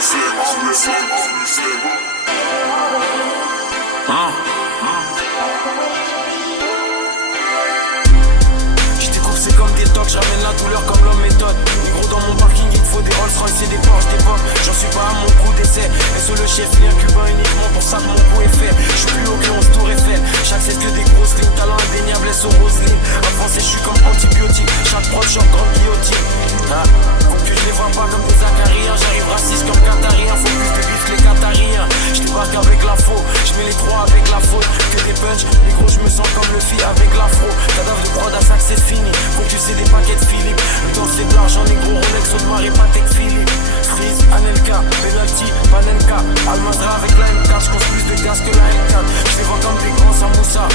Je découpe, c'est comme des tocs, j'amène la douleur comme l'homme méthode. Gros dans mon parking, il te faut des Rolls Royce et des Porsche, des pommes. J'en suis pas à mon coup d'essai. Et sur le chef, il y a un cubain uniquement pour ça que mon coup est fait. Je suis plus haut que 11 tours Eiffel. J'accepte que des grosses lignes, talent indéniable, S au Roselyne. En français, je suis comme antibiotique. Chaque proche, en grande guillotine. Faut que je les vois pas comme des acariens. J'arrive raciste comme Qatarien. Faut plus de bif que les Qatariens. Je débarque avec la faux. Je mets les trois avec la faute. Que des punch, les gros, je me sens comme le fille avec l'afro. Cadavre de prod à sac, c'est fini. Faut que tu sais des paquets de Philippe. Le temps c'est de l'argent, les gros Rolex, Audemars et Patek Philippe. Freeze, Anelka, Penalty, Panenka. Almazra avec la M4, j'conse plus de gaz que la M4. Je les vois comme des grands Samoussa.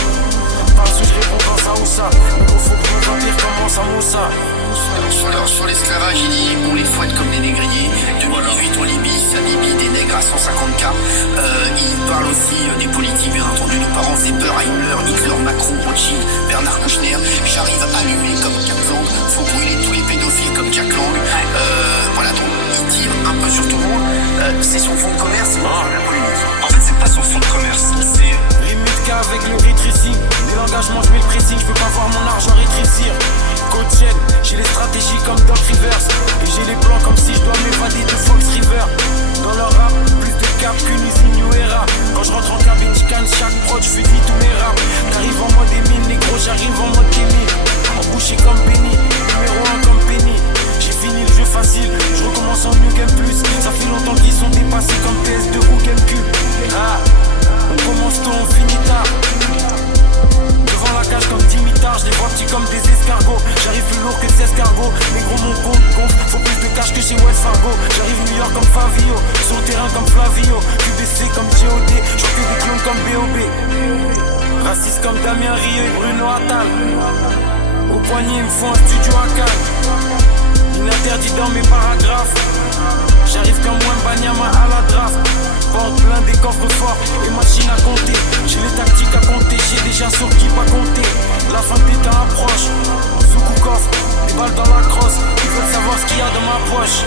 Par sous, je réponds dans Saoussa. Il faut que mon empire commence à Moussa. Sur l'esclavage, il dit on les fouette comme des négriers. 2018 en Libye, ça Libye, des nègres à 150K. Il parle aussi des politiques, bien entendu. Nos parents faisaient peur à Himmler, Hitler, Macron, Rothschild, Bernard Kouchner. J'arrive à allumer comme Kaplan. Faut brûler tous les pédophiles comme Jack Lang. Voilà, donc il tire un peu sur tout le monde. C'est son fonds de commerce, c'est pas la polémique. En fait, c'est pas son fonds de commerce, c'est limite K avec le rétrécissing. Dès l'engagement, je mets le pressing. Je peux pas voir mon argent rétrécir. Coach Ed, j'ai les stratégies comme Doc Rivers. Et j'ai les plans comme si je dois m'évader de Fox River. Dans leur rap, plus de cap qu'une usine New Era. Quand je rentre en cabine, je canne chaque prod, je fais tous mes raps. T'arrives en mode Emile, négro, j'arrive en mode Kenny. Embouché comme Benny, numéro 1 comme Penny. J'ai fini le jeu facile, je recommence en New Game Plus. Ça fait longtemps qu'ils sont dépassés comme PS2 ou GameCube. On commence tôt, on finit tard. Devant la cage comme Dimitar, je les vois petits comme des escargots. J'arrive plus lourd que 16 cargos. Mais gros mon compte gonfle, faut plus de cash que chez Wells Fargo. J'arrive New York comme Favio, sur le terrain comme Flavio. QBC comme GOD, je que des clones comme BOB. Raciste comme Damien Rieu et Bruno Attal. Au poignet il me faut un studio à Cannes. Ininterdit dans mes paragraphes. J'arrive comme Wembanyama à la draft. Porte plein des coffres forts et machine à compter. J'ai les tactiques à compter, j'ai déjà sur qui pas compter. La fin des temps approche, sous coup coffre, des balles dans la crosse. Ils veulent savoir ce qu'il y a dans ma poche.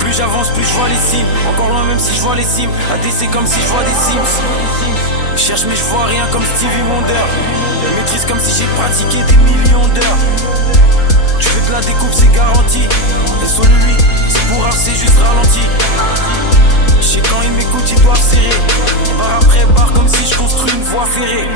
Plus j'avance, plus je vois les cimes. Encore loin même si je vois les cimes. ADC comme si je vois des Sims. Cherche mais je vois rien comme Stevie Wonder. Maîtrise comme si j'ai pratiqué des millions d'heures. Je fais de la découpe, c'est garanti. Et sur lui, c'est pour rare, c'est juste ralenti. Je sais quand ils m'écoutent, ils doivent serrer. Barre après barre comme si je construis une voie ferrée.